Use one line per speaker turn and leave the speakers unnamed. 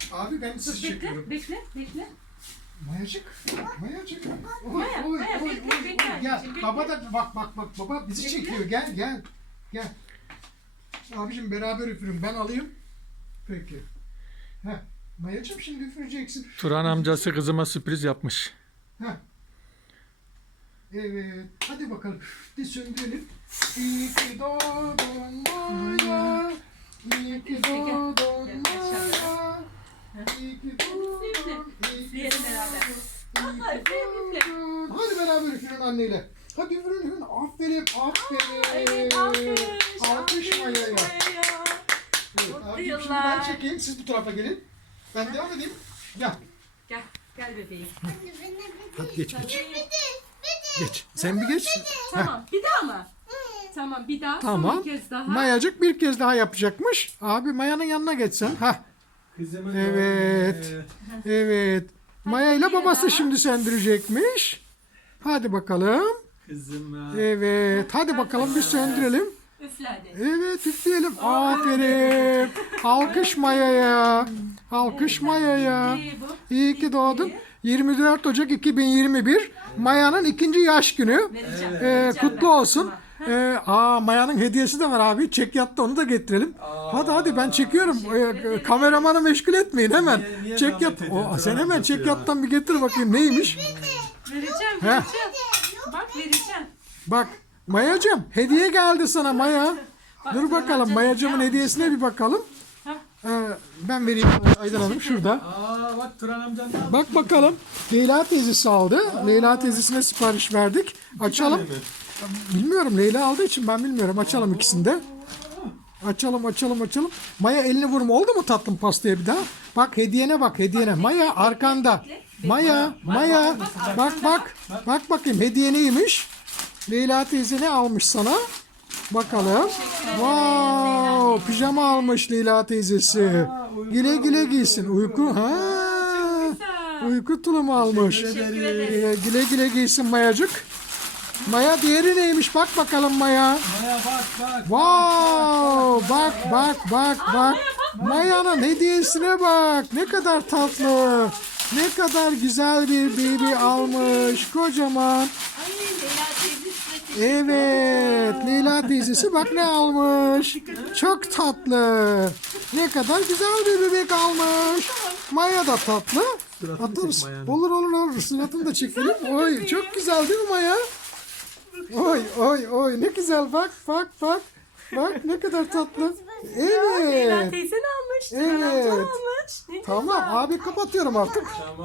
Abi ben sizi çekiyorum.
Bekle.
Mayacık.
Maya, bekle.
Gel.
Bekle.
Baba da bak baba bizi çekiyor. Gel. Abicim beraber üfürün. Ben alayım. Peki. Heh. Mayacığım şimdi üfüreceksin.
Turan amcası kızıma sürpriz yapmış.
Heh. Evet. Hadi bakalım. Bir söndürelim. İyi ki doğdun Maya. İyi ki doğdun Maya. İyi ki doğdun.
Üfleyelim beraber. Allah üfleyelim.
Hadi beraber üfürün anneyle. Hadi üfürün. Aferin.
Evet, alkış.
Alkış Maya'ya. Evet,
Mutlu
abicim şimdi
yıllar.
ben çekeyim. Siz bu tarafa gelin. Ben devam edeyim. Gel.
Gel bebeğim.
Hadi geç. Geç. Sen bir geç.
Tamam, bir daha mı? Tamam, bir daha.
Tamam.
Son bir kez daha.
Mayacık bir kez daha yapacakmış. Abi Maya'nın yanına geçsen.
Kızımın
Evet. Evet. Maya ile babası şimdi söndürecekmiş. Hadi bakalım.
Kızıma.
Evet. Hadi bakalım bir söndürelim.
Üfle hadi.
Evet üfleyelim. Aferin. Alkış Maya'ya. Alkış Maya'ya.
İyi bu.
İyi ki doğdun. 24 Ocak 2021 Maya'nın ikinci yaş günü.
Vereceğim.
Kutlu olsun. Maya'nın hediyesi de var abi. Çek yattı, onu da getirelim. Hadi ben çekiyorum. Kameramanı meşgul etmeyin hemen.
Niye
Çek
zahmet
yat.
ediyorsun
Sen
Turan
hemen
amcası
çek
ya?
yattan bir getir bakayım neymiş.
Vereceğim. Bak vereceğim.
Bak Mayacığım hediye geldi sana Maya.
Bak,
Dur bakalım
Turan
Mayacığımın
amca
hediyesine bir bakalım.
Hah.
Ben vereyim Aydan Hanım şurada.
Bak Turan amcan ne yaptı?
Bak bakalım. Leyla teyzesi aldı. Leyla teyzesine sipariş verdik. Açalım. Bilmiyorum, Leyla aldığı için ben bilmiyorum. Açalım ikisini de. Açalım. Maya elini vurma, oldu mu tatlım pastaya bir daha? Bak hediyene bak, hediyene. Maya arkanda. Maya. Bak bakayım hediye neymiş? Leyla teyze ne almış sana? Bakalım. Wow, pijama almış Leyla teyzesi. Güle güle giysin. Uyku uyku tulumu almış.
Teşekkür ederim.
Güle güle giysin Mayacık. Maya diğeri neymiş? Bak bakalım Maya.
Maya bak.
Wow! Bak. Maya'nın hediyesine bak. Ne kadar tatlı. Ne kadar güzel bir baby almış. Kocaman.
Ay Leyla teyze size
Evet. Leyla teyzesi bak ne almış. Çok tatlı. Ne kadar güzel bir bebek almış. Maya da tatlı. Atarız.
Maya'nın.
Olur. Suratını da çekelim. Oy çok güzel değil mi Maya? Oy ne güzel bak. Bak ne kadar tatlı.
Leyla
Evet.
teyze ne almış?
Evet.
Turan amca almış. Ne
Tamam abi kapatıyorum artık.